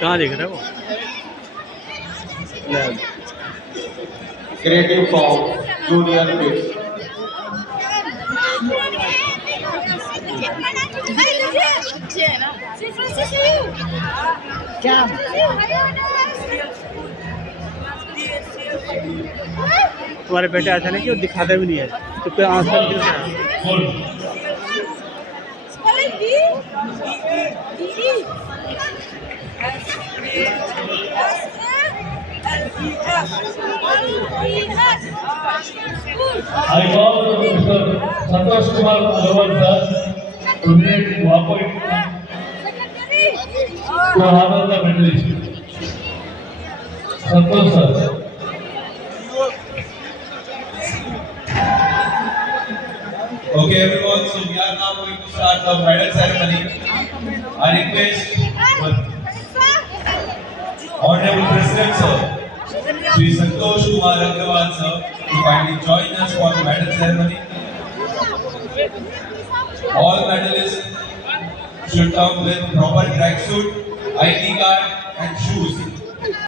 कहाँ दिख रहा है वो? Creative Form Junior Kids. तुम्हारे बेटे ऐसा नहीं कि वो दिखाते भी नहीं है, तो कोई आंसर क्यों है? I call Mr. Santosh Kumar Agarwal sir to make appoint to honor the medalist. Santosh sir. Okay, everyone. So we are now going to start the medal ceremony. I request Honorable President Sir, Shri Santosh Kumar Agarwal sir, to kindly join us for the medal ceremony. All medalists should come with proper tracksuit, ID card, and shoes.